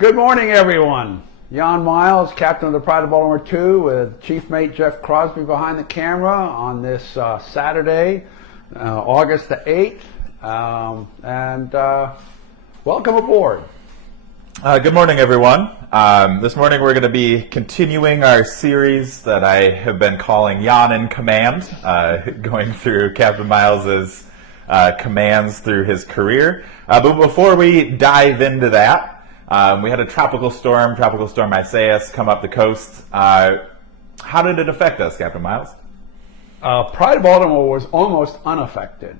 Good morning, everyone. Jan Miles, captain of the Pride of Baltimore 2, with Chief Mate Jeff Crosby behind the camera on this Saturday, August the 8th. Welcome aboard. Good morning, everyone. This morning we're going to be continuing our series that I have been calling Jan in Command, going through Captain Miles's commands through his career. But before we dive into that, we had a tropical storm Essex, come up the coast. How did it affect us, Captain Miles? Pride of Baltimore was almost unaffected.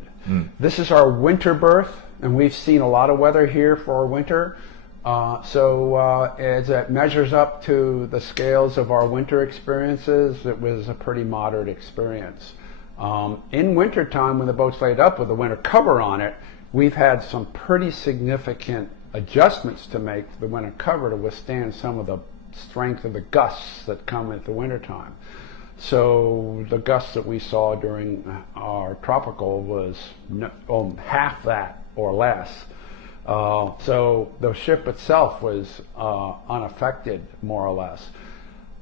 This is our winter berth, and we've seen a lot of weather here for our winter. As it measures up to the scales of our winter experiences, it was a pretty moderate experience. In wintertime, when the boat's laid up with a winter cover on it, we've had some pretty significant adjustments to make to the winter cover to withstand some of the strength of the gusts that come at the wintertime. So the gusts that we saw during our tropical was half that or less. So the ship itself was unaffected, more or less.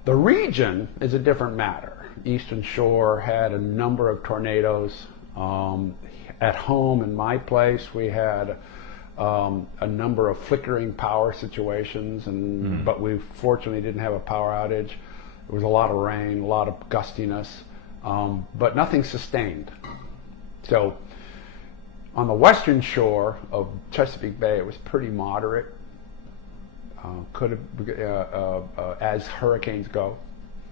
The region is a different matter. Eastern Shore had a number of tornadoes. At home in my place, we had a number of flickering power situations, but we fortunately didn't have a power outage. There was a lot of rain, a lot of gustiness, but nothing sustained. So on the western shore of Chesapeake Bay, it was pretty moderate. As hurricanes go.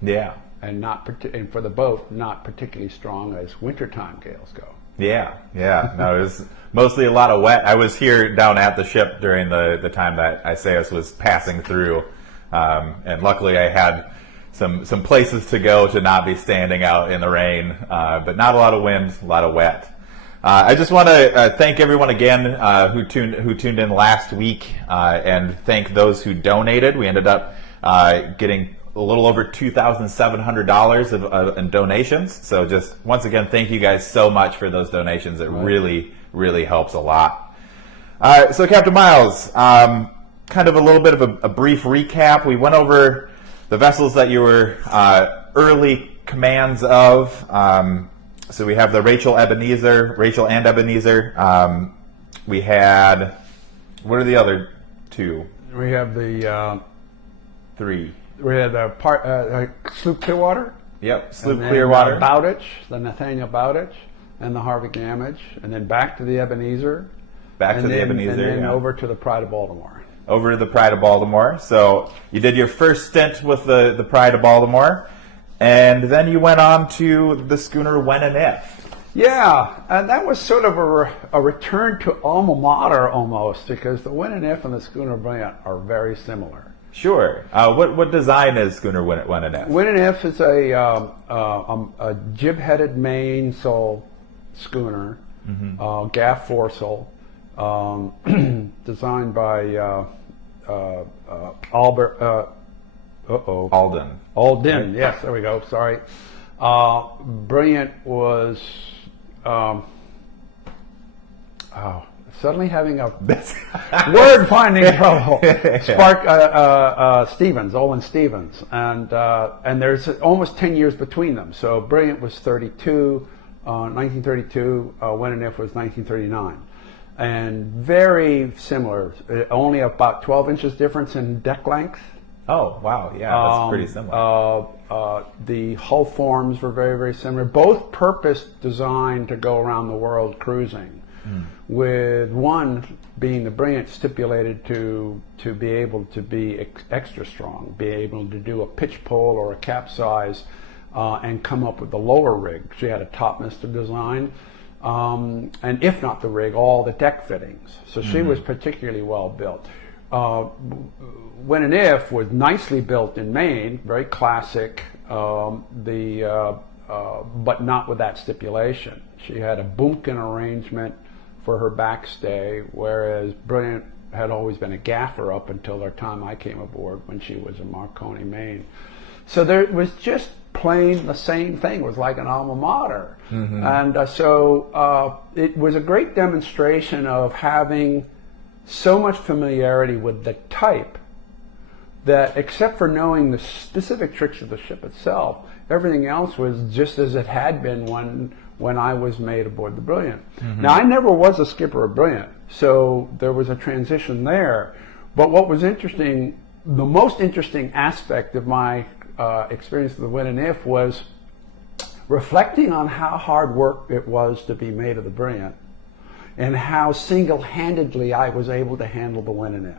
Yeah. And and for the boat, not particularly strong as wintertime gales go. Yeah. No, it was mostly a lot of wet. I was here down at the ship during the time that Essex was passing through, and luckily I had some places to go to not be standing out in the rain, but not a lot of wind, a lot of wet. I just want to thank everyone again who tuned in last week, and thank those who donated. We ended up getting a little over $2,700 in donations. So just once again, thank you guys so much for those donations. It really, really helps a lot. So Captain Miles, kind of a little bit of a brief recap. We went over the vessels that you were early commands of. So we have the Rachel and Ebenezer. We had, what are the other two? We have the three. We had the Sloop Clearwater. Yep, Sloop Clearwater. Bowditch, the Nathaniel Bowditch, and the Harvey Gamage, and then back to the Ebenezer. And then over to the Pride of Baltimore. Over to the Pride of Baltimore. So you did your first stint with the Pride of Baltimore, and then you went on to the schooner When and If. Yeah, and that was sort of a return to alma mater almost, because the When and If and the schooner Brilliant are very similar. Sure. What design is schooner When and If? When and If is a jib-headed mainsail schooner, gaff foresail, designed by Alden. Alden, yes, there we go, sorry. Brilliant was, suddenly having a word-finding trouble. Owen Stevens, and there's almost 10 years between them. So Brilliant was 1932, When and If was 1939. And very similar, only about 12 inches difference in deck length. Oh, wow, yeah, that's pretty similar. The hull forms were very, very similar. Both purpose designed to go around the world cruising, with one being the Brilliant stipulated to be able to be extra strong, be able to do a pitch pull or a capsize, and come up with the lower rig. She had a topmaster design, and if not the rig, all the deck fittings. So she was particularly well built. When and If was nicely built in Maine, very classic, but not with that stipulation. She had a boomkin arrangement for her backstay, whereas Brilliant had always been a gaffer up until the time I came aboard, when she was in Marconi, Maine. So there was just plain the same thing. It was like an alma mater. And so it was a great demonstration of having so much familiarity with the type that except for knowing the specific tricks of the ship itself, everything else was just as it had been when I was made aboard the Brilliant. Now, I never was a skipper of Brilliant, so there was a transition there. But what was interesting, the most interesting aspect of my experience of the When and If was reflecting on how hard work it was to be made of the Brilliant, and how single-handedly I was able to handle the When and If.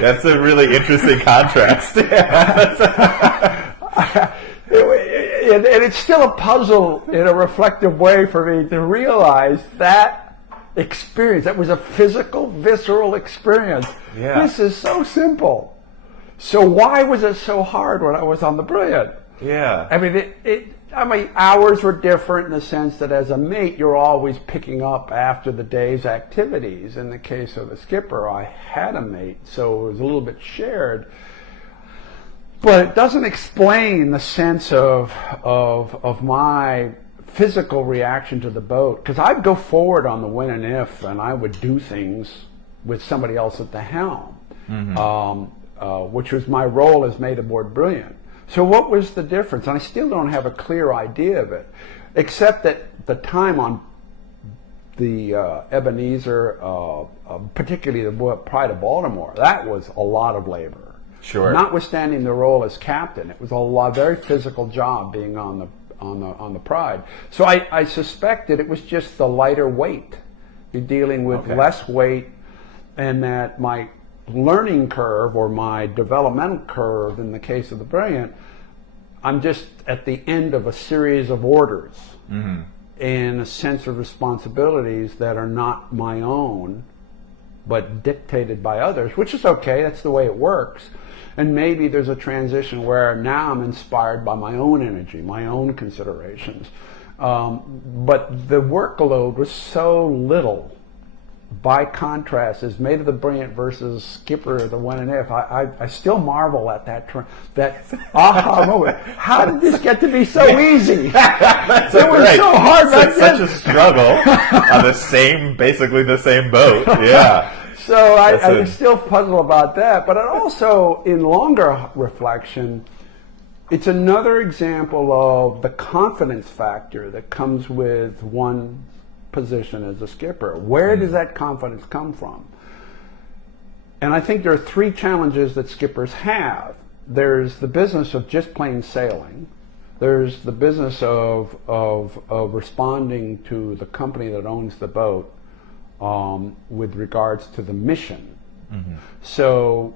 That's a really interesting contrast. And it's still a puzzle in a reflective way for me to realize that experience. That was a physical, visceral experience. Yeah. This is so simple. So why was it so hard when I was on the Brilliant? Yeah. I mean, hours were different in the sense that as a mate, you're always picking up after the day's activities. In the case of the skipper, I had a mate, so it was a little bit shared. But it doesn't explain the sense of my physical reaction to the boat. Because I'd go forward on the When and If, and I would do things with somebody else at the helm, which was my role as mate aboard Brilliant. So what was the difference? And I still don't have a clear idea of it, except that the time on the Ebenezer, particularly the Pride of Baltimore, that was a lot of labor. Sure. Notwithstanding the role as captain, it was a very physical job being on the Pride. So I suspected it was just the lighter weight. You're dealing with less weight, and that my learning curve or my developmental curve in the case of the Brilliant, I'm just at the end of a series of orders and a sense of responsibilities that are not my own but dictated by others, which is okay, that's the way it works. And maybe there's a transition where now I'm inspired by my own energy, my own considerations. But the workload was so little. By contrast, as mate of the Brilliant versus skipper of the When and If, I still marvel at that aha moment. How did this get to be so easy? It was so hard back then. Such a struggle on basically the same boat. Yeah. So I'm still puzzled about that. But it also, in longer reflection, it's another example of the confidence factor that comes with one position as a skipper. Where does that confidence come from? And I think there are three challenges that skippers have. There's the business of just plain sailing. There's the business of responding to the company that owns the boat with regards to the mission. So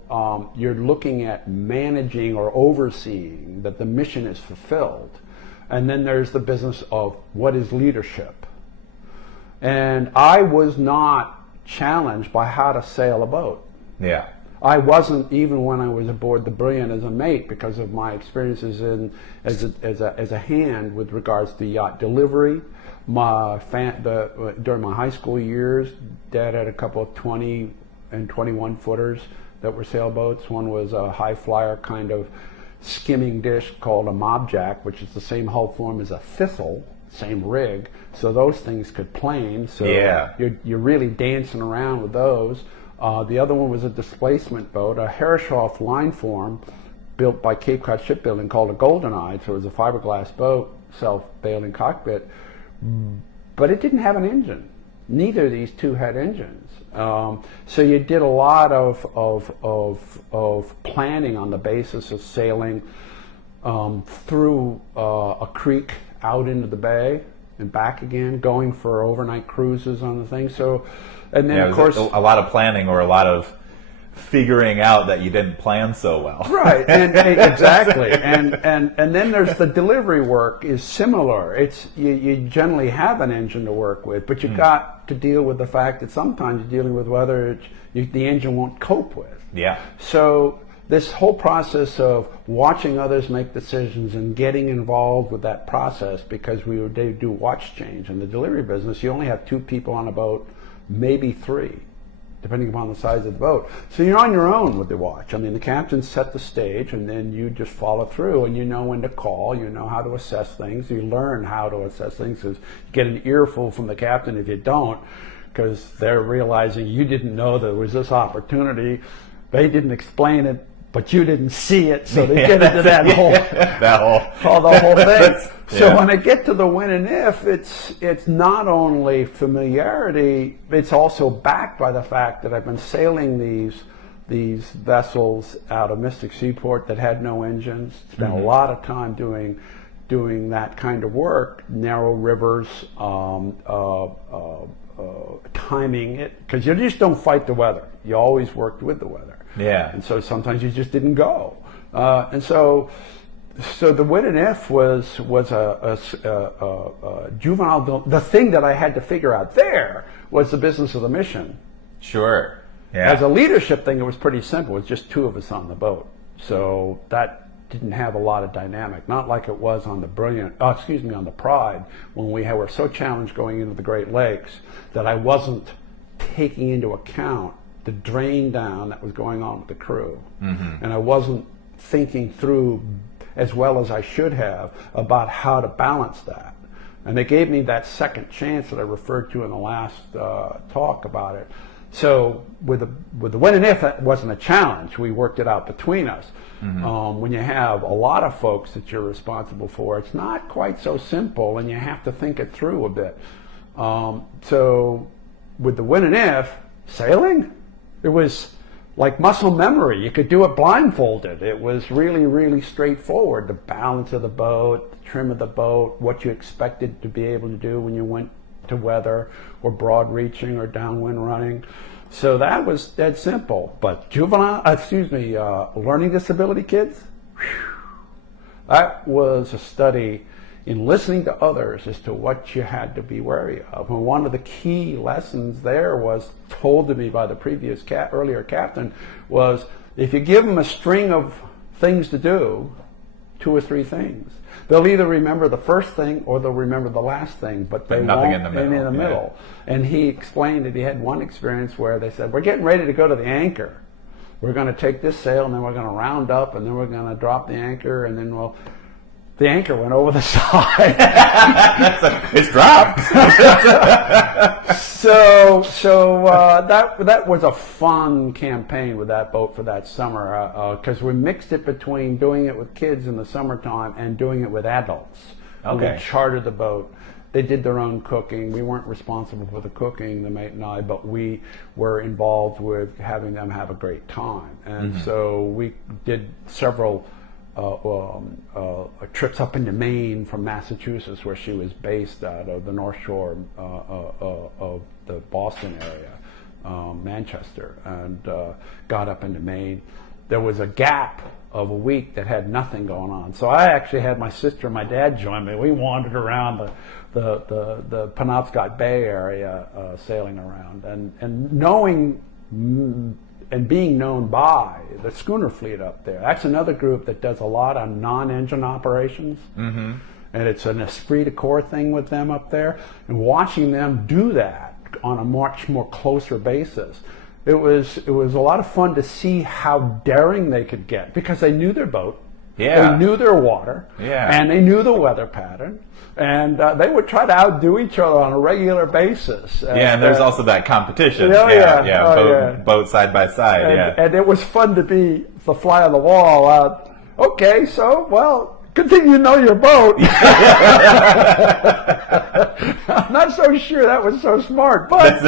you're looking at managing or overseeing that the mission is fulfilled. And then there's the business of what is leadership. And I was not challenged by how to sail a boat. Yeah. I wasn't even when I was aboard the Brilliant as a mate because of my experiences as a hand with regards to yacht delivery. During my high school years, Dad had a couple of 20 and 21 footers that were sailboats. One was a high flyer kind of skimming dish called a mobjack, which is the same hull form as a thistle, same rig, so those things could plane. So you're really dancing around with those. The other one was a displacement boat, a Herreshoff line form built by Cape Cod Shipbuilding called a Goldeneye. So it was a fiberglass boat, self-bailing cockpit, but it didn't have an engine. Neither of these two had engines. So you did a lot of planning on the basis of sailing through a creek out into the bay and back again, going for overnight cruises on the thing. So, and then of course a lot of planning or a lot of figuring out that you didn't plan so well. Right, and exactly, and then there's the delivery work is similar. It's you generally have an engine to work with, but you've got to deal with the fact that sometimes you're dealing with whether the engine won't cope with. Yeah. So this whole process of watching others make decisions and getting involved with that process, because they do watch change in the delivery business. You only have 2 people on a boat, maybe 3. Depending upon the size of the boat. So you're on your own with the watch. I mean, the captain set the stage and then you just follow through, and you know when to call, you know how to assess things, you learn how to assess things, because you get an earful from the captain if you don't, because they're realizing you didn't know there was this opportunity. They didn't explain it, but you didn't see it, so they get into that whole the whole thing. So when I get to the when and if, it's not only familiarity, it's also backed by the fact that I've been sailing these vessels out of Mystic Seaport that had no engines. Spent a lot of time doing that kind of work, narrow rivers, timing it, because you just don't fight the weather. You always worked with the weather. Yeah. And so sometimes you just didn't go. And so the when and if was a juvenile. The thing that I had to figure out there was the business of the mission. Sure. Yeah. As a leadership thing, it was pretty simple. It was just 2 of us on the boat. So that didn't have a lot of dynamic, not like it was on the on the Pride, when we were so challenged going into the Great Lakes that I wasn't taking into account the drain down that was going on with the crew. And I wasn't thinking through as well as I should have about how to balance that. And they gave me that second chance that I referred to in the last talk about it. So with the when and if, it wasn't a challenge. We worked it out between us. When you have a lot of folks that you're responsible for, it's not quite so simple, and you have to think it through a bit. So with the when and if, sailing, it was like muscle memory. You could do it blindfolded. It was really, really straightforward. The balance of the boat, the trim of the boat, what you expected to be able to do when you went to weather or broad reaching or downwind running. So that was dead simple. But learning disability kids, that was a study in listening to others as to what you had to be wary of. And one of the key lessons there was told to me by the previous earlier captain was, if you give them a string of things to do, 2 or 3 things, they'll either remember the first thing or they'll remember the last thing, but they nothing won't in the middle. And he explained that he had one experience where they said, we're getting ready to go to the anchor. We're going to take this sail, and then we're going to round up, and then we're going to drop the anchor, and then the anchor went over the side. It's dropped. So that was a fun campaign with that boat for that summer, because we mixed it between doing it with kids in the summertime and doing it with adults. Okay. We chartered the boat. They did their own cooking. We weren't responsible for the cooking, the mate and I, but we were involved with having them have a great time. And so we did several trips up into Maine from Massachusetts, where she was based out of the North Shore of the Boston area, Manchester, and got up into Maine. There was a gap of a week that had nothing going on, so I actually had my sister and my dad join me. We wandered around the Penobscot Bay area, sailing around, and knowing and being known by the schooner fleet up there. That's another group that does a lot of non-engine operations. And it's an esprit de corps thing with them up there. And watching them do that on a much more closer basis, it was a lot of fun to see how daring they could get, because they knew their boat, they knew their water, and they knew the weather pattern. And they would try to outdo each other on a regular basis. And there's also that competition. Boat side by side. And it was fun to be the fly on the wall. Okay, so, well, continue to know your boat. I'm not so sure that was so smart, but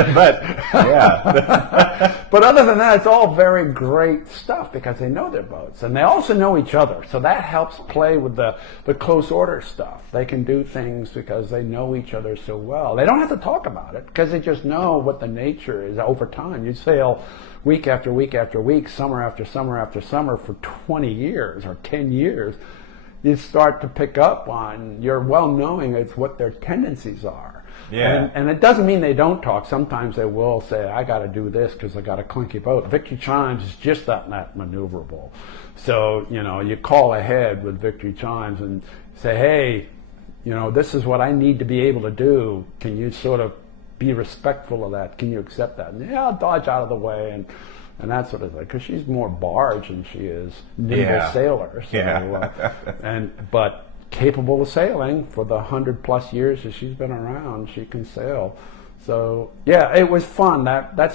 but other than that, it's all very great stuff, because they know their boats and they also know each other. So that helps play with the close order stuff. They can do things because they know each other so well. They don't have to talk about it, because they just know what the nature is over time. You sail week after week after week, summer after summer after summer for 20 years or 10 years. You start to pick up on, you're well knowing it's what their tendencies are. And it doesn't mean they don't talk. Sometimes they will say, I got to do this because I got a clunky boat. Victory Chimes is just that maneuverable. So, you call ahead with Victory Chimes and say, hey, this is what I need to be able to do. Can you sort of be respectful of that? Can you accept that? And, I'll dodge out of the way and that sort of thing, because she's more barge than she is nimble sailor. So, but capable of sailing for the 100+ years that she's been around. She can sail So yeah, it was fun. That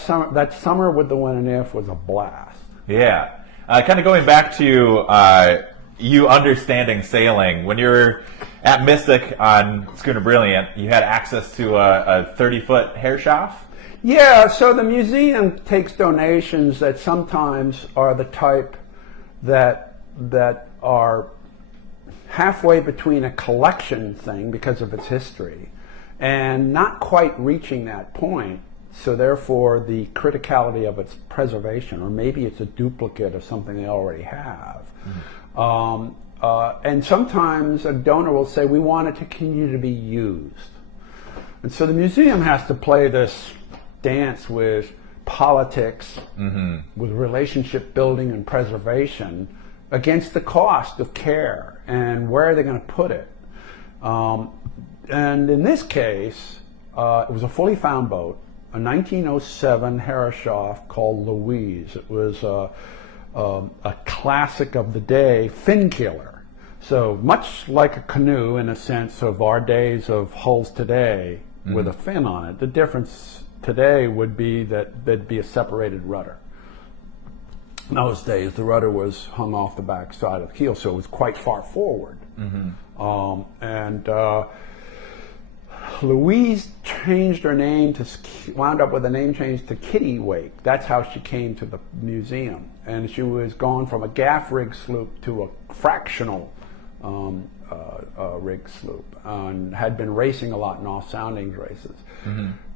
summer with the When and If was a blast. Yeah. Kind of going back to you understanding sailing, when you were at Mystic on Schooner Brilliant, you had access to a 30-foot hair shaft? Yeah, so the museum takes donations that sometimes are the type that are halfway between a collection thing because of its history and not quite reaching that point. So therefore the criticality of its preservation, or maybe it's a duplicate of something they already have. And sometimes a donor will say, we want it to continue to be used. And so the museum has to play this dance with politics, with relationship building and preservation against the cost of care and where are they going to put it. And in this case, it was a fully found boat, a 1907 Herreshoff called Louise. It was a classic of the day fin killer. So much like a canoe in a sense of our days of hulls today with a fin on it, the difference today would be that there'd be a separated rudder. In those days, the rudder was hung off the back side of the keel, so it was quite far forward. Louise changed her name wound up with a name change to Kitty Wake. That's how she came to the museum. And she was gone from a gaff rig sloop to a fractional rig sloop, and had been racing a lot in off soundings races.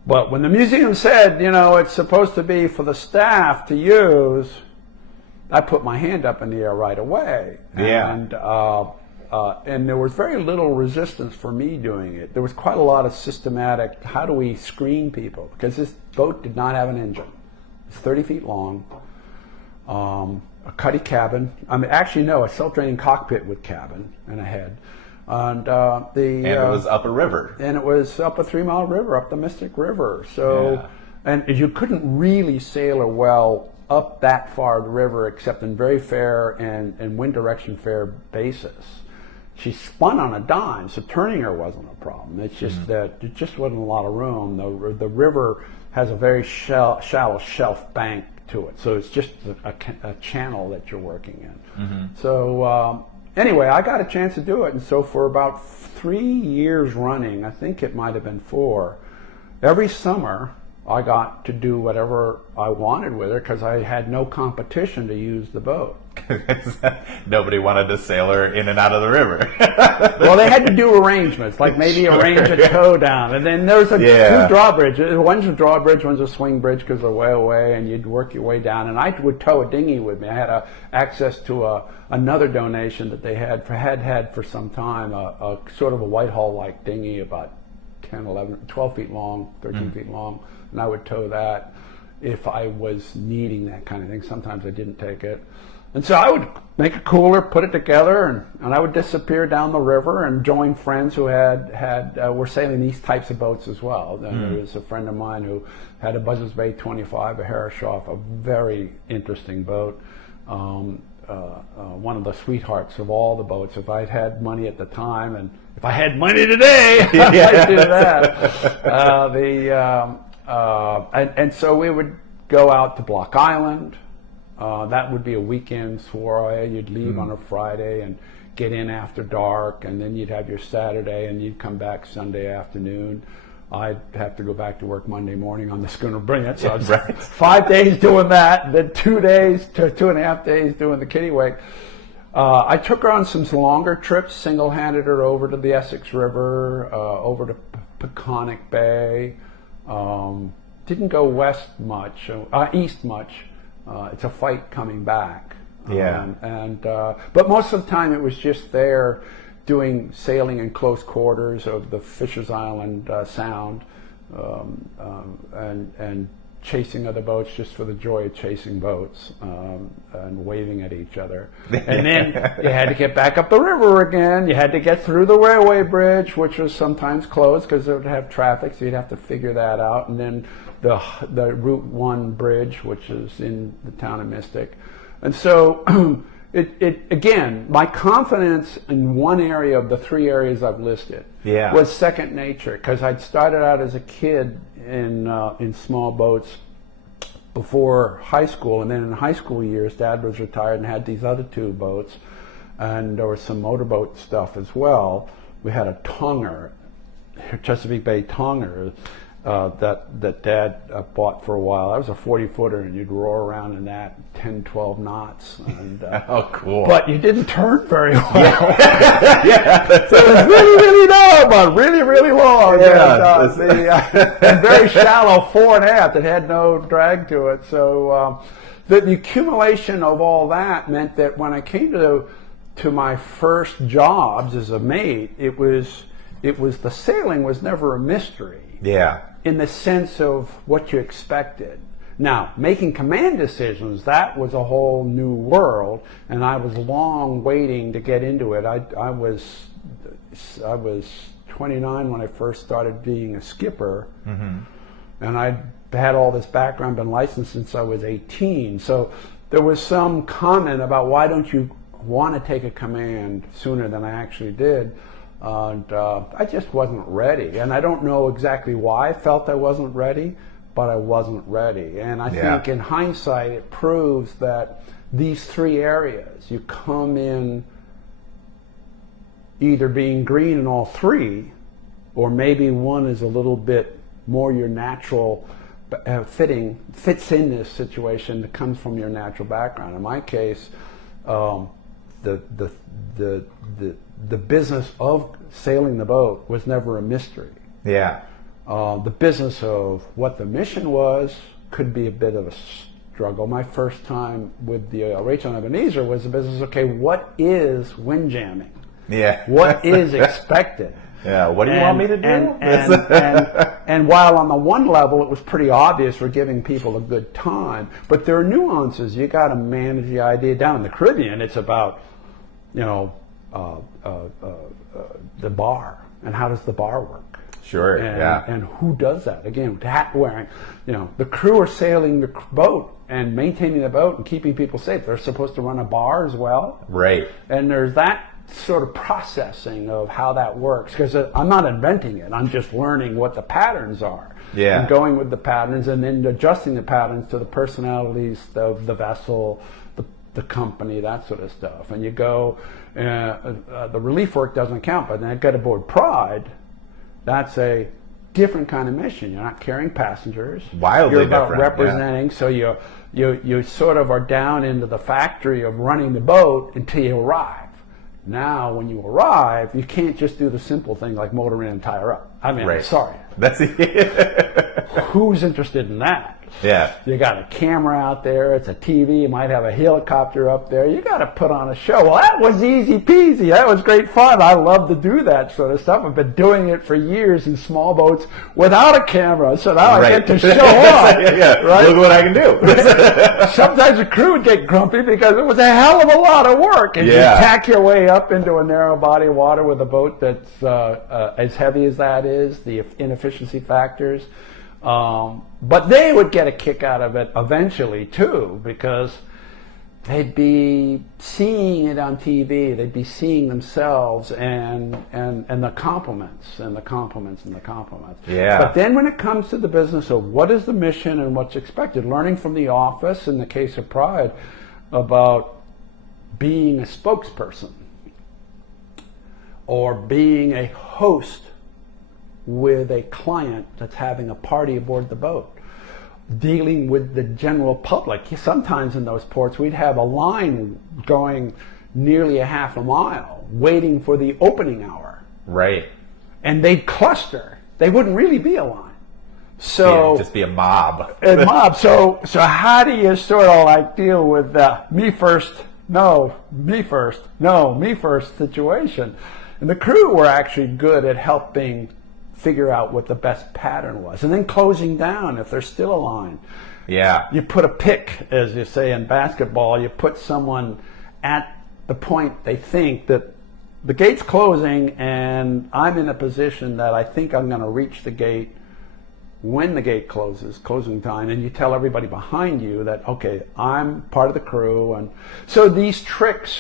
But when the museum said, it's supposed to be for the staff to use, I put my hand up in the air right away. Yeah. And there was very little resistance for me doing it. There was quite a lot of systematic, how do we screen people? Because this boat did not have an engine. It's 30 feet long, a cuddy cabin. A self-draining cockpit with cabin and a head. And it was up a river. And it was up a 3-mile river, up the Mystic River. So, and you couldn't really sail her well up that far the river except in very fair and wind direction fair basis. She spun on a dime, so turning her wasn't a problem. It's just that there just wasn't a lot of room. The river has a very shallow shelf bank to it, so it's just a channel that you're working in. So anyway, I got a chance to do it, and so for about 3 years running, I think it might have been 4, every summer I got to do whatever I wanted with her because I had no competition to use the boat. Nobody wanted to sail her in and out of the river. Well, they had to do arrangements, like maybe arrange a tow down. And then there's two drawbridges. One's a drawbridge, one's a swing bridge because they're way away, and you'd work your way down. And I would tow a dinghy with me. I had access to another donation that they had for some time, a sort of a Whitehall-like dinghy about 10, 11, 12 feet long, 13 feet long. And I would tow that if I was needing that kind of thing. Sometimes I didn't take it. And so I would make a cooler, put it together, and I would disappear down the river and join friends who were sailing these types of boats as well. There was a friend of mine who had a Buzzards Bay 25, a Herreshoff, a very interesting boat. One of the sweethearts of all the boats. If I'd had money at the time, and if I had money today, I'd do that. And so we would go out to Block Island. That would be a weekend soiree. You'd leave on a Friday and get in after dark, and then you'd have your Saturday, and you'd come back Sunday afternoon. I'd have to go back to work Monday morning on the Schooner Brilliant, so it's 5 days doing that, then 2 days to 2.5 days doing the Kitty Wake. I took her on some longer trips, single-handed her over to the Essex River, over to Peconic Bay. Didn't go east much. It's a fight coming back. But most of the time it was just there doing sailing in close quarters of the Fisher's Island Sound, and chasing other boats just for the joy of chasing boats, and waving at each other. And then you had to get back up the river again. You had to get through the railway bridge, which was sometimes closed because it would have traffic, so you'd have to figure that out. And then the Route 1 bridge, which is in the town of Mystic. And so Again, my confidence in one area of the three areas I've listed was second nature, because I'd started out as a kid in small boats before high school, and then in high school years, Dad was retired and had these other two boats, and there was some motorboat stuff as well. We had a tonger, Chesapeake Bay tonger, that Dad bought for a while. That was a 40-footer, and you'd roar around in that 10, 12 knots. And, oh, cool. But you didn't turn very well. Yeah. So it was really, really long, but really, really long. Yeah. And very shallow, 4.5. It had no drag to it. So the accumulation of all that meant that when I came to my first jobs as a mate, it was the sailing was never a mystery. Yeah. In the sense of what you expected. Now, making command decisions, that was a whole new world, and I was long waiting to get into it. I was 29 when I first started being a skipper, and I had all this background, been licensed since I was 18. So there was some comment about, why don't you want to take a command sooner than I actually did? And I just wasn't ready, and I don't know exactly why I felt I wasn't ready, but I wasn't ready. And I think in hindsight it proves that these three areas, you come in either being green in all three, or maybe one is a little bit more your natural fits in this situation that comes from your natural background. In my case, the business of sailing the boat was never a mystery. Yeah. The business of what the mission was could be a bit of a struggle. My first time with the Rachel and Ebenezer was the business, okay, what is wind jamming? Yeah. What is expected? Yeah, what do you want me to do? And while on the one level it was pretty obvious we're giving people a good time, but there are nuances. You got to manage the idea. Down in the Caribbean, it's about, the bar, and how does the bar work? Sure. And who does that? Again, hat wearing. The crew are sailing the boat and maintaining the boat and keeping people safe. They're supposed to run a bar as well. Right. And there's that sort of processing of how that works, because I'm not inventing it. I'm just learning what the patterns are. Yeah. And going with the patterns and then adjusting the patterns to the personalities of the vessel, the company, that sort of stuff. And you go, the relief work doesn't count, but then I get aboard Pride. That's a different kind of mission. You're not carrying passengers. Wildly You're about different, representing. So you sort of are down into the factory of running the boat until you arrive. Now, when you arrive, you can't just do the simple thing like motor in and tire up. I mean, right. I'm sorry. That's Who's interested in that? Yeah. You got a camera out there, it's a TV, you might have a helicopter up there, you got to put on a show. Well, that was easy peasy, that was great fun. I love to do that sort of stuff. I've been doing it for years in small boats without a camera, so now I get to show off. Yeah. Right? Look what I can do. Sometimes the crew would get grumpy because it was a hell of a lot of work, and you tack your way up into a narrow body of water with a boat that's as heavy as that is, the inefficiency factors. But they would get a kick out of it eventually too, because they'd be seeing it on TV, they'd be seeing themselves and the compliments and the compliments and the compliments. Yeah. But then when it comes to the business of what is the mission and what's expected, learning from the office, in the case of Pride, about being a spokesperson or being a host with a client that's having a party aboard the boat, dealing with the general public. Sometimes in those ports we'd have a line going nearly a half a mile waiting for the opening hour. Right. And they'd cluster. They wouldn't really be a line. So just be a mob. A mob. So how do you sort of like deal with the me first, no, me first, no, me first situation? And the crew were actually good at helping figure out what the best pattern was, and then closing down if there's still a line. Yeah. You put a pick, as you say in basketball, you put someone at the point they think that the gate's closing and I'm in a position that I think I'm going to reach the gate when the gate closes, closing time, and you tell everybody behind you that, okay, I'm part of the crew. And so these tricks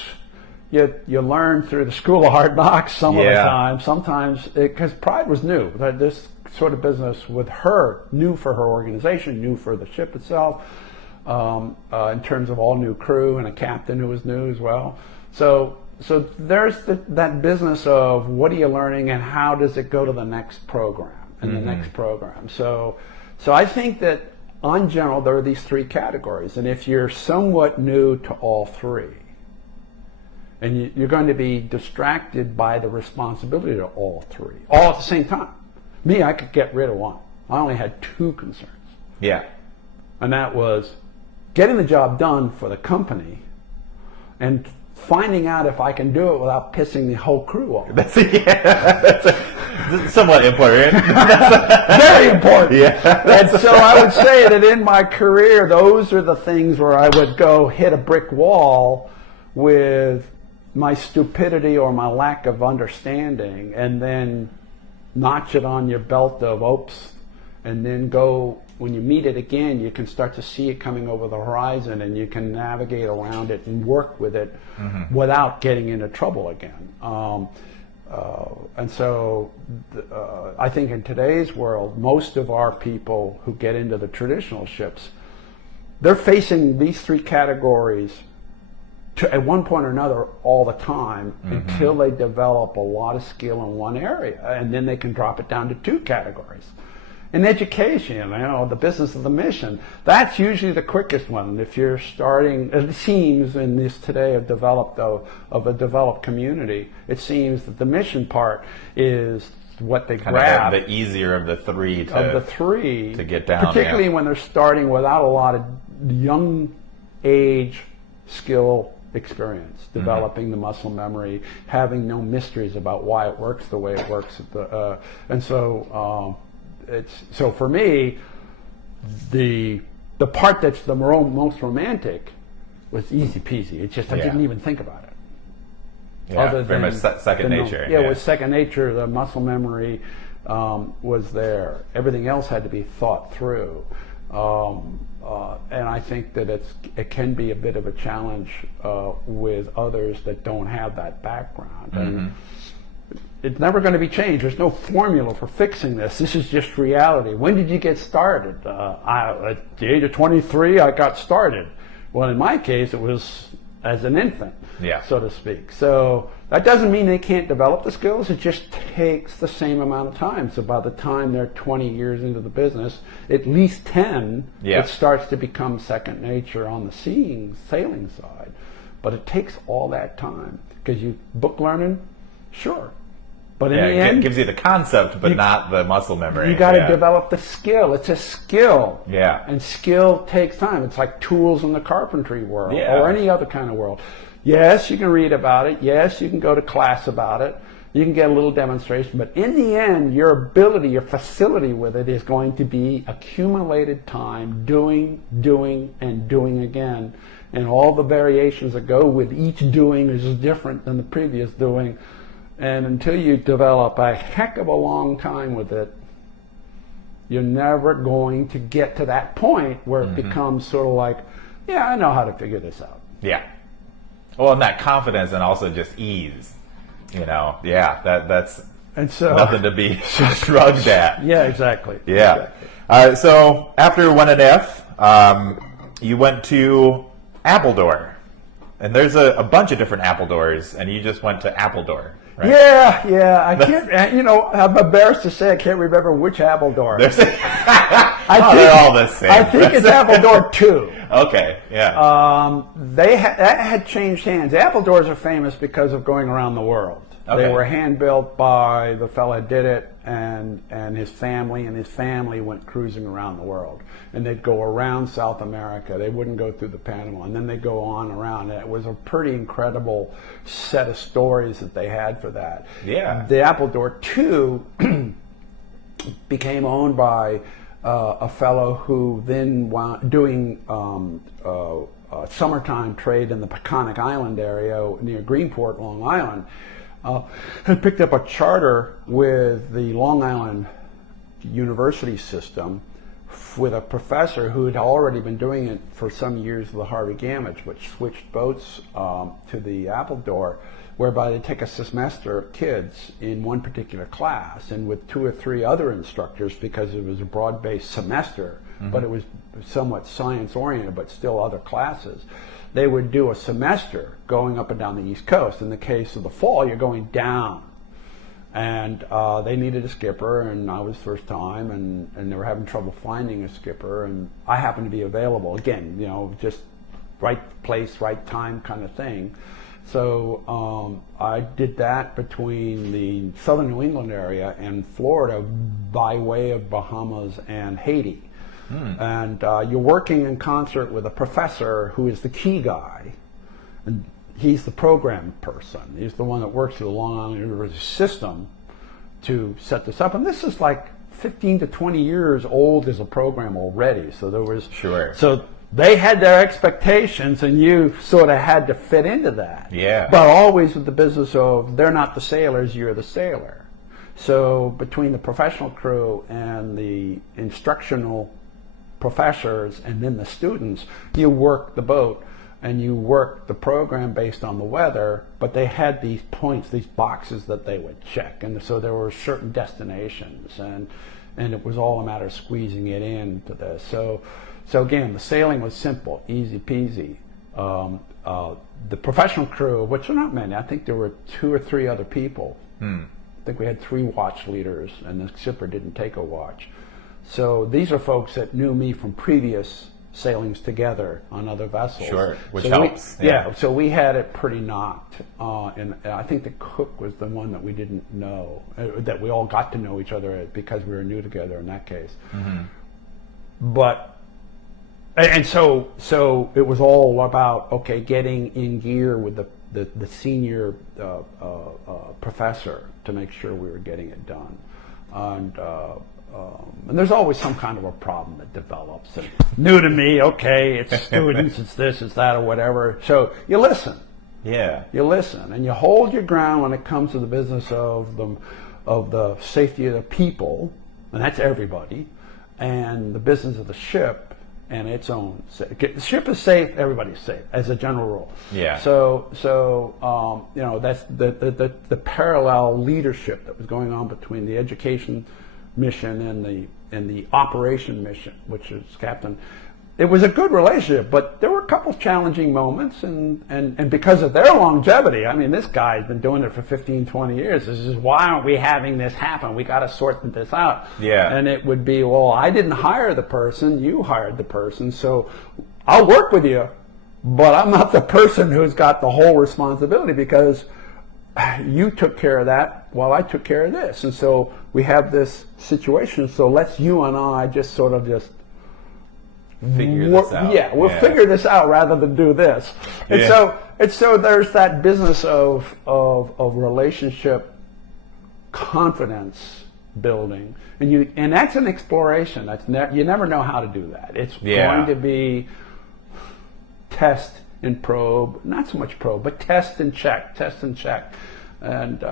you learn through the school of hard knocks some of the time. Sometimes, because Pride was new. This sort of business with her, new for her organization, new for the ship itself, in terms of all new crew and a captain who was new as well. So there's that business of what are you learning and how does it go to the next program and the next program. So I think that in general there are these three categories, and if you're somewhat new to all three, and you're going to be distracted by the responsibility to all three, all at the same time. Me, I could get rid of one. I only had two concerns. Yeah. And that was getting the job done for the company and finding out if I can do it without pissing the whole crew off. That's somewhat important. Very important. Yeah. And so I would say that in my career, those are the things where I would go hit a brick wall with my stupidity or my lack of understanding, and then notch it on your belt of oops, and then go, when you meet it again, you can start to see it coming over the horizon, and you can navigate around it and work with it without getting into trouble again. And so I think in today's world, most of our people who get into the traditional ships, they're facing these three categories at one point or another all the time until they develop a lot of skill in one area, and then they can drop it down to two categories. In education, the business of the mission, that's usually the quickest one. If you're starting, it seems in this today of a developed community, it seems that the mission part is what they grab. The easier of the three to get down. Particularly when they're starting without a lot of young age skill experience, developing the muscle memory, having no mysteries about why it works the way it works. And so so for me, the part that's the most romantic was easy peasy. It's just I didn't even think about it. Yeah, other very much second nature. It was second nature. The muscle memory was there. Everything else had to be thought through. And I think that it can be a bit of a challenge with others that don't have that background. And it's never going to be changed. There's no formula for fixing this. This is just reality. When did you get started? At the age of 23, I got started. Well, in my case, it was as an infant, so to speak. So that doesn't mean they can't develop the skills. It just takes the same amount of time. So by the time they're 20 years into the business, at least 10, it starts to become second nature on the sailing side. But it takes all that time because book learning, sure. But in the end, it gives you the concept, but not the muscle memory. You got to develop the skill. It's a skill. Yeah. And skill takes time. It's like tools in the carpentry world or any other kind of world. Yes, you can read about it. Yes, you can go to class about it. You can get a little demonstration. But in the end, your ability, your facility with it is going to be accumulated time, doing, and doing again. And all the variations that go with each doing is different than the previous doing. And until you develop a heck of a long time with it, you're never going to get to that point where it becomes sort of like, I know how to figure this out. Yeah. Well, and that confidence and also just ease, that's and so, nothing to be shrugged at. Yeah, exactly. Yeah. Exactly. So after 1NF, you went to Appledore. And there's a bunch of different Appledores, and you just went to Appledore. Right? Yeah. I can't. I'm embarrassed to say I can't remember which Appledore. They're all the same. I think it's Appledore 2. Okay. Yeah. That had changed hands. Appledores are famous because of going around the world. Okay. They were hand built by the fella who did it, and his family went cruising around the world. And they'd go around South America. They wouldn't go through the Panama, and then they'd go on around. And it was a pretty incredible set of stories that they had for that. Yeah. The Appledore 2 became owned by a fellow who then wound doing summertime trade in the Peconic Island area near Greenport, Long Island. Had picked up a charter with the Long Island university system with a professor who had already been doing it for some years with the Harvey Gamage, which switched boats to the Appledore, whereby they take a semester of kids in one particular class, and with 2 or 3 other instructors, because it was a broad-based semester, but it was somewhat science-oriented, but still other classes. They would do a semester going up and down the East Coast. In the case of the fall, you're going down. And they needed a skipper, and I was first time, and they were having trouble finding a skipper, and I happened to be available. Again, you know, just right place, right time kind of thing. So I did that between the southern New England area and Florida by way of Bahamas and Haiti. And you're working in concert with a professor who is the key guy, and he's the program person. He's the one that works with the Long Island University system to set this up. And this is like 15 to 20 years old as a program already. So there was so they had their expectations, and you sort of had to fit into that. Yeah. But always with the business of they're not the sailors, you're the sailor. So between the professional crew and the instructional professors and then the students, you work the boat and you work the program based on the weather, but they had these points, these boxes that they would check, and so there were certain destinations, and it was all a matter of squeezing it into this. So again, the sailing was simple, easy peasy. The professional crew, which are not many, I think there were 2 or 3 other people. I think we had 3 watch leaders, and the skipper didn't take a watch. So these are folks that knew me from previous sailings together on other vessels. Sure, which so helps. So we had it pretty knocked. And I think the cook was the one that we didn't know, that we all got to know each other because we were new together in that case. But, and so it was all about, okay, getting in gear with the senior professor to make sure we were getting it done. And there's always some kind of a problem that develops. And new to me, okay, it's students, it's this, it's that, or whatever. So you listen. Yeah. You listen, and you hold your ground when it comes to the business of the safety of the people, and that's everybody, and the business of the ship and its own. The ship is safe, everybody's safe, as a general rule. Yeah. So you know, that's the parallel leadership that was going on between the education mission and the operation mission, which is captain. It was a good relationship, but there were a couple of challenging moments, and because of their longevity, I mean, this guy's been doing it for 15, 20 years. This is, why aren't we having this happen? We got to sort this out. Yeah. And it would be, well, I didn't hire the person, you hired the person, so I'll work with you, but I'm not the person who's got the whole responsibility, because you took care of that while I took care of this. And so we have this situation, so let's you and I just sort of just figure this out. Yeah, we'll figure this out rather than do this. And so there's that business of relationship confidence building, and that's an exploration. That's you never know how to do that. It's going to be test and probe, not so much probe, but test and check, and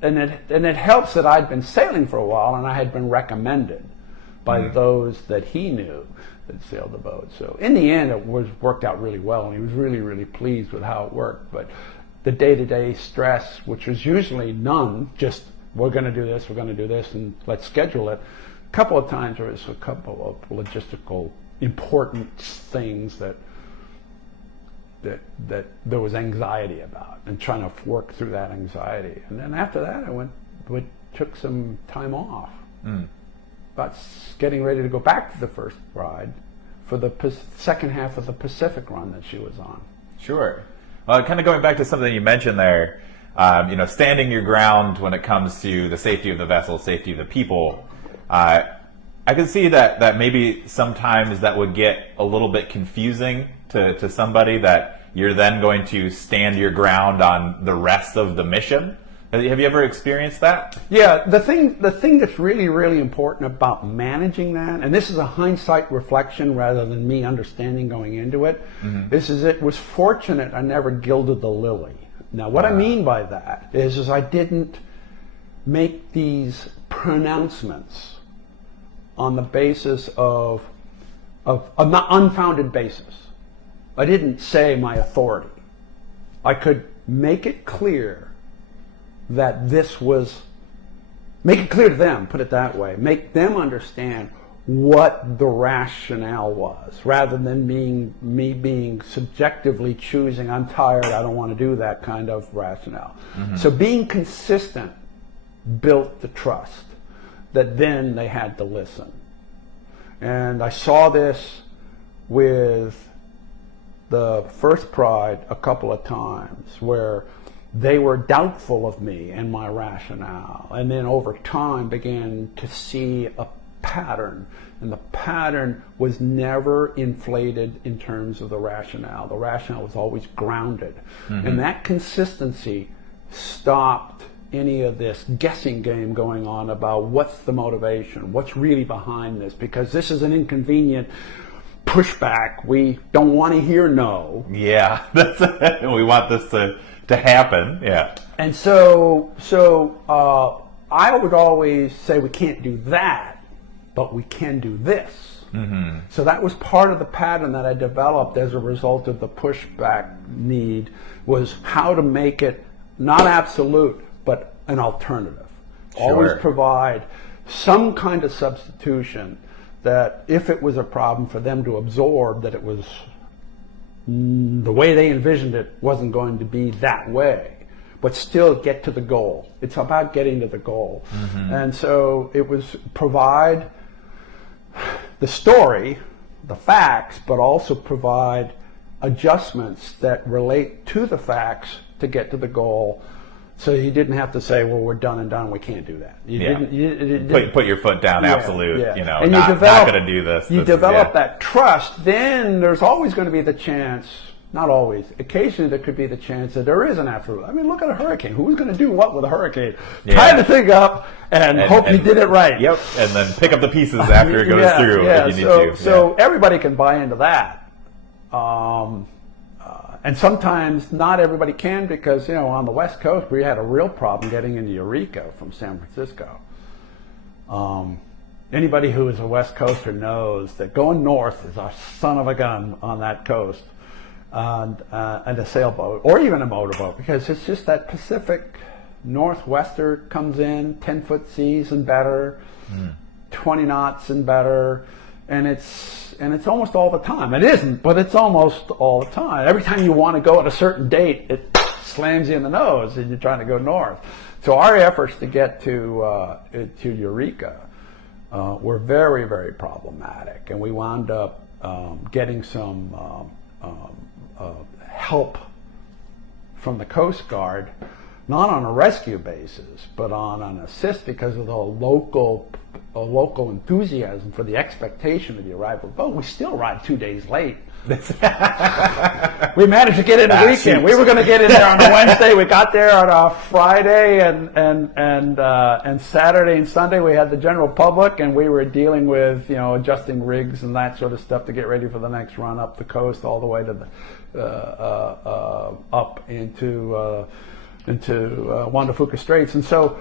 it helps that I'd been sailing for a while and I had been recommended by those that he knew that sailed the boat. So in the end, it worked out really well, and he was really, really pleased with how it worked. But the day-to-day stress, which was usually none, just we're going to do this, and let's schedule it. A couple of times there was a couple of logistical important things that there was anxiety about, and trying to work through that anxiety. And then after that, I took some time off. About getting ready to go back to the first ride for the second half of the Pacific run that she was on. Sure. Well, kind of going back to something you mentioned there, standing your ground when it comes to the safety of the vessel, safety of the people. I can see that maybe sometimes that would get a little bit confusing to somebody, that you're then going to stand your ground on the rest of the mission. Have you ever experienced that? Yeah, the thing that's really, really important about managing that, and this is a hindsight reflection rather than me understanding going into it, is it was fortunate I never gilded the lily. Now, what I mean by that is I didn't make these pronouncements on the basis of an unfounded basis. I didn't say my authority. I could make it clear that this was, make it clear to them, put it that way, make them understand what the rationale was, rather than me being subjectively choosing, I'm tired, I don't want to do that kind of rationale. So being consistent built the trust that then they had to listen. And I saw this with the first Pride a couple of times where they were doubtful of me and my rationale, and then over time began to see a pattern, and the pattern was never inflated in terms of the rationale. The rationale was always grounded, and that consistency stopped any of this guessing game going on about what's the motivation, what's really behind this, because this is an inconvenient pushback. We don't want to hear no. Yeah, we want this to happen. Yeah. And so I would always say we can't do that, but we can do this. So that was part of the pattern that I developed as a result of the pushback need, was how to make it not absolute, but an alternative. Always provide some kind of substitution that if it was a problem for them to absorb, that it was the way they envisioned it wasn't going to be that way, but still get to the goal. It's about getting to the goal. And so it was provide the story, the facts, but also provide adjustments that relate to the facts to get to the goal. So you didn't have to say, well, we're done and done, we can't do that. You didn't put your foot down, absolute, and not going to do this. You develop that trust, then there's always going to be the chance, not always, occasionally there could be the chance that there is an absolute. I mean, look at a hurricane. Who's going to do what with a hurricane? Tie the thing up and hope you did it right. Yep, and then pick up the pieces after it goes through if you need to. So everybody can buy into that. And sometimes not everybody can, because, on the West Coast, we had a real problem getting into Eureka from San Francisco. Anybody who is a West Coaster knows that going north is a son of a gun on that coast, and a sailboat, or even a motorboat, because it's just that Pacific Northwester comes in, 10-foot seas and better, 20 knots and better, and it's almost all the time. It isn't, but it's almost all the time. Every time you want to go at a certain date, it slams you in the nose and you're trying to go north. So our efforts to get to Eureka were very, very problematic, and we wound up getting some help from the Coast Guard, not on a rescue basis, but on an assist, because of the local enthusiasm for the expectation of the arrival of the boat. We still arrived 2 days late. We managed to get in the weekend. We were going to get in there on a Wednesday. We got there on a Friday, and Saturday and Sunday we had the general public, and we were dealing with adjusting rigs and that sort of stuff to get ready for the next run up the coast all the way to the up into Juan de Fuca Straits. And so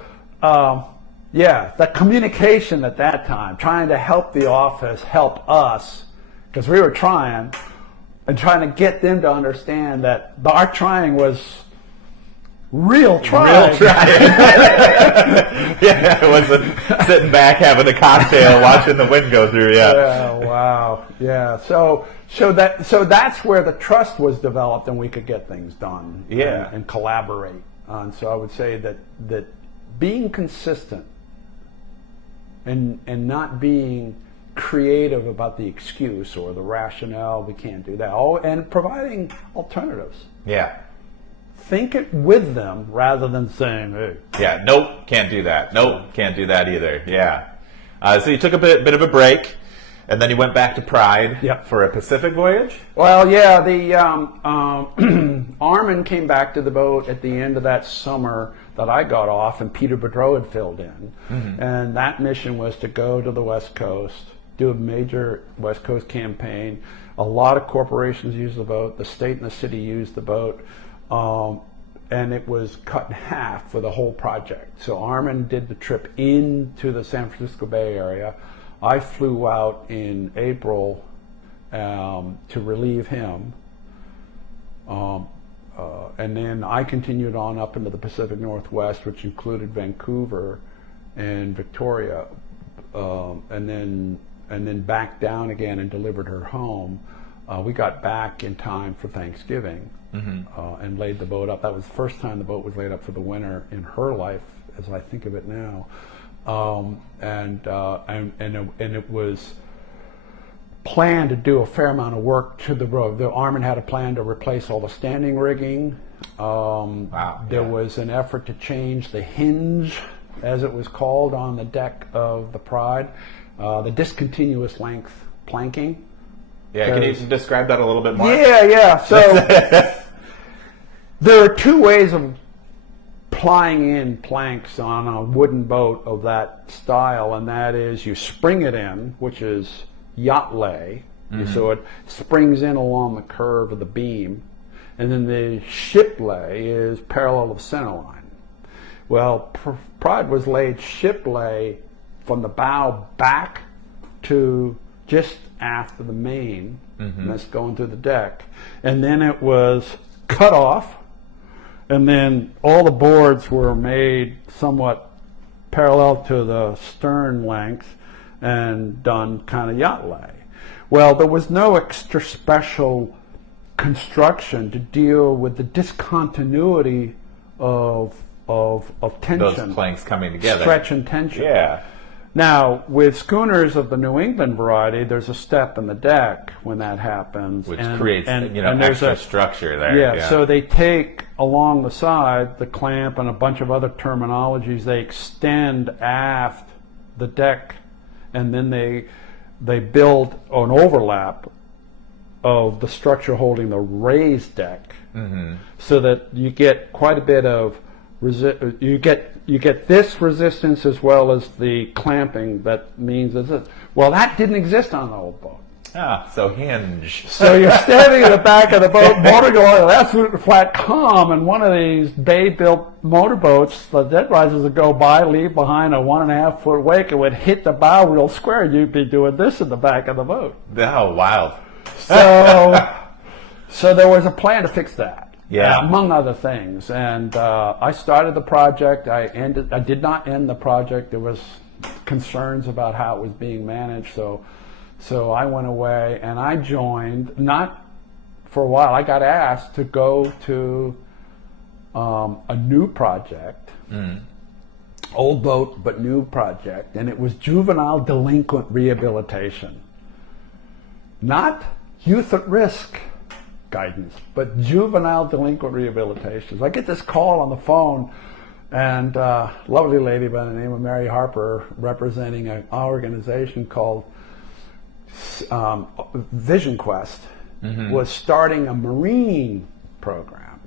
the communication at that time, trying to help the office help us, because we were trying to get them to understand that our trying was real trying. Yeah, it wasn't sitting back having a cocktail watching the wind go through. Yeah, wow. Yeah. So that's where the trust was developed, and we could get things done. And collaborate. And so I would say that being consistent and not being creative about the excuse or the rationale, we can't do that. And providing alternatives. Yeah. Think it with them rather than saying, hey. Yeah, nope, can't do that. Nope, can't do that either. Yeah. So you took a bit of a break, and then you went back to Pride for a Pacific voyage? Well, yeah, the Armin came back to the boat at the end of that summer that I got off, and Peter Boudreau had filled in. And that mission was to go to the West Coast, do a major West Coast campaign. A lot of corporations used the boat. The state and the city used the boat. and it was cut in half for the whole project. So Armin did the trip into the San Francisco Bay Area. I flew out in April to relieve him. And then I continued on up into the Pacific Northwest, which included Vancouver and Victoria, and then back down again and delivered her home. We got back in time for Thanksgiving, and laid the boat up. That was the first time the boat was laid up for the winter in her life, as I think of it now. And it was planned to do a fair amount of work to the road. The Armin had a plan to replace all the standing rigging. There was an effort to change the hinge, as it was called, on the deck of the Pride, the discontinuous length planking. Yeah, can you describe that a little bit more? Yeah. So there are two ways of plying in planks on a wooden boat of that style, and that is you spring it in, which is yacht lay, so it springs in along the curve of the beam, and then the ship lay is parallel of center line. Well, Pride was laid ship lay from the bow back to just after the main, and that's going through the deck, and then it was cut off, and then all the boards were made somewhat parallel to the stern length and done kind of yacht lay. Well, there was no extra special construction to deal with the discontinuity of tension. Those planks coming together. Stretch and tension. Yeah. Now, with schooners of the New England variety, there's a step in the deck when that happens. Which creates and extra structure there. Yeah, so they take along the side the clamp and a bunch of other terminologies. They extend aft the deck, and then they build an overlap of the structure holding the raised deck, so that you get quite a bit of you get this resistance as well as the clamping. That means well, that didn't exist on the old boat. So hinge. So you're standing at the back of the boat, motor going at absolute flat calm, and one of these Bay-built motorboats, the dead risers would go by, leave behind a 1.5 foot wake, and would hit the bow real square, and you'd be doing this in the back of the boat. Oh, wild. So there was a plan to fix that, yeah, among other things. And I started the project. I did not end the project. There was concerns about how it was being managed. So I went away and I joined, not for a while. I got asked to go to a new project, old boat but new project, and it was juvenile delinquent rehabilitation. Not youth at risk guidance, but juvenile delinquent rehabilitation. So I get this call on the phone, and a lovely lady by the name of Mary Harper, representing an organization called Vision Quest, was starting a marine program.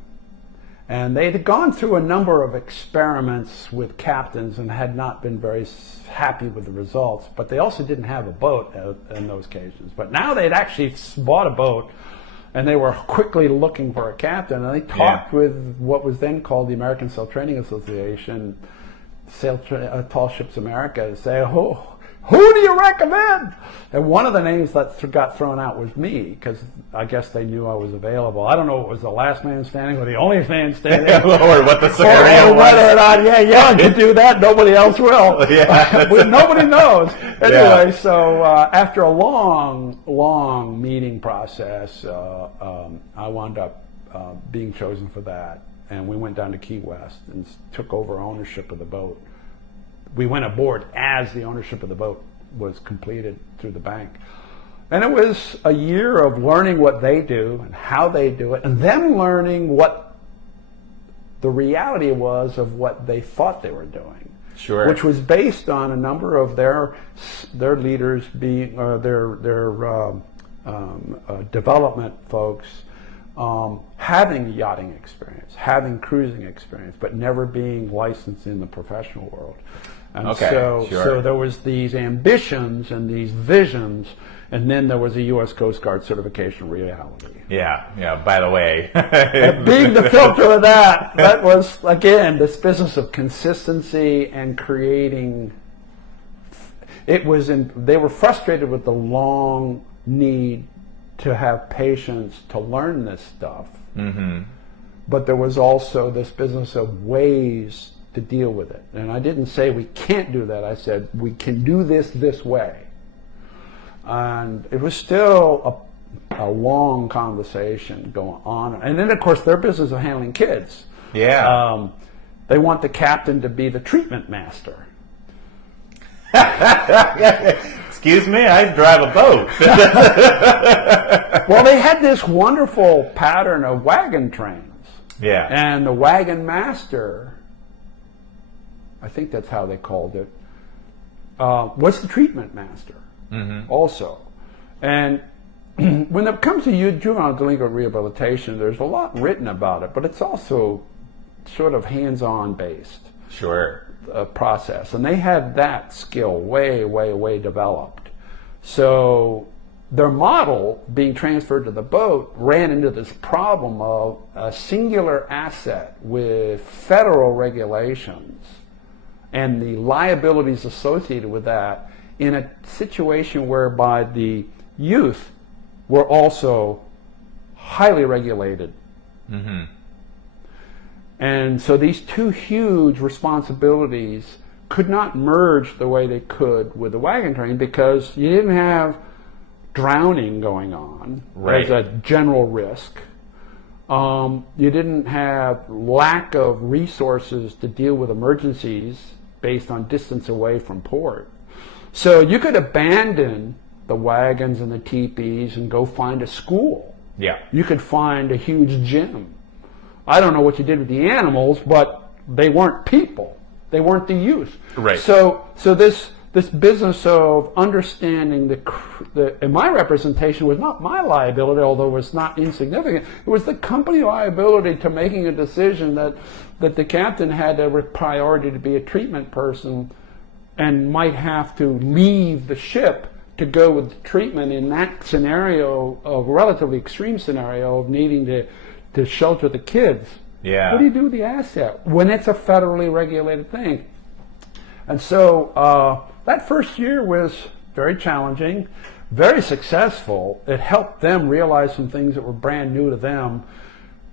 And they had gone through a number of experiments with captains and had not been very happy with the results, but they also didn't have a boat in those occasions. But now they'd actually bought a boat, and they were quickly looking for a captain, and they talked with what was then called the American Sail Training Association, Tall Ships America, to say, who do you recommend? And one of the names that got thrown out was me, because I guess they knew I was available. I don't know if it was the last man standing or the only man standing. Or what the scenario was. Whether or not, Young can do that, nobody else will. Nobody knows. Anyway, so after a long meeting process, I wound up being chosen for that. And we went down to Key West and took over ownership of the boat. We went aboard as the ownership of the boat was completed through the bank. And it was a year of learning what they do and how they do it, and them learning what the reality was of what they thought they were doing. Sure. Which was based on a number of their leaders being, development folks, having yachting experience, having cruising experience, but never being licensed in the professional world. And Okay, so sure. there was these ambitions and these visions, and then there was a U.S. Coast Guard certification reality. Yeah. By the way, Being the filter of that was, again, this business of consistency and creating. They were frustrated with the long need to have patience to learn this stuff. Mm-hmm. But there was also this business of ways to deal with it. And I didn't say we can't do that. I said we can do this way. And it was still a long conversation going on. And then, of course, their business of handling kids. Yeah. They want the captain to be the treatment master. Excuse me, I drive a boat. Well, they had this wonderful pattern of wagon trains. Yeah. And the Wagon Master, I think that's how they called it, was the treatment master also. And when it comes to juvenile delinquent rehabilitation, there's a lot written about it, but it's also sort of hands-on based. Sure. Process, and they had that skill way developed. So their model being transferred to the boat ran into this problem of a singular asset with federal regulations and the liabilities associated with that in a situation whereby the youth were also highly regulated. Mm-hmm. And so these two huge responsibilities could not merge the way they could with the wagon train because you didn't have drowning going on as a general risk. You didn't have lack of resources to deal with emergencies based on distance away from port. So you could abandon the wagons and the teepees and go find a school. Yeah. You could find a huge gym. I don't know what you did with the animals, but they weren't people. They weren't the youth. Right. So this business of understanding and my representation was not my liability, although it was not insignificant. It was the company liability to making a decision that the captain had a priority to be a treatment person and might have to leave the ship to go with treatment in that scenario, of relatively extreme scenario of needing to shelter the kids. Yeah. What do you do with the asset when it's a federally regulated thing? And so that first year was very challenging, very successful. It helped them realize some things that were brand new to them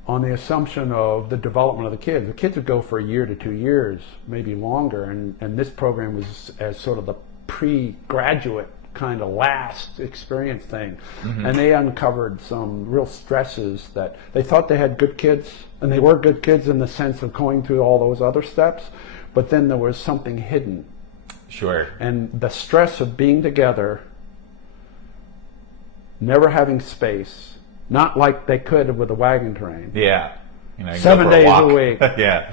on the assumption of the development of the kids. The kids would go for a year to 2 years, maybe longer, and this program was as sort of the pre-graduate kind of last experience thing. Mm-hmm. And they uncovered some real stresses that they thought they had good kids, and they were good kids in the sense of going through all those other steps, but then there was something hidden. Sure. And the stress of being together, never having space, not like they could with a wagon train. Yeah. You know, 7 days a week. Yeah.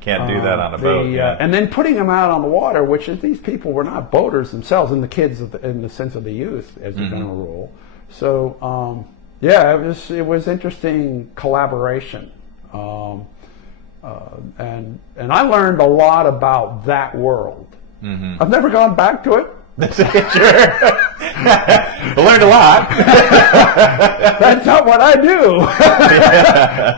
Can't do that on a boat. Yeah. And then putting them out on the water, which is these people were not boaters themselves, and the kids in the sense of the youth as a general rule. So it was interesting collaboration, and I learned a lot about that world. Mm-hmm. I've never gone back to it. Sure. I learned a lot. That's not what I do.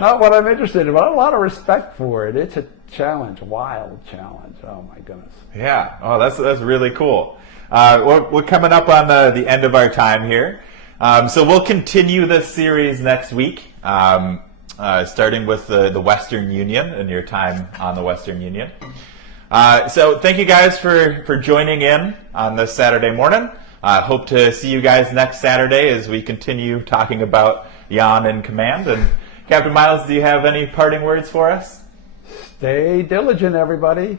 Not what I'm interested in, but I have a lot of respect for it. It's a challenge, a wild challenge. Oh my goodness. Yeah. Oh, that's really cool. We're coming up on the end of our time here. So we'll continue this series next week, starting with the Western Union and your time on the Western Union. So thank you guys for joining in on this Saturday morning. Hope to see you guys next Saturday as we continue talking about Jan in command. And Captain Miles, do you have any parting words for us? Stay diligent, everybody.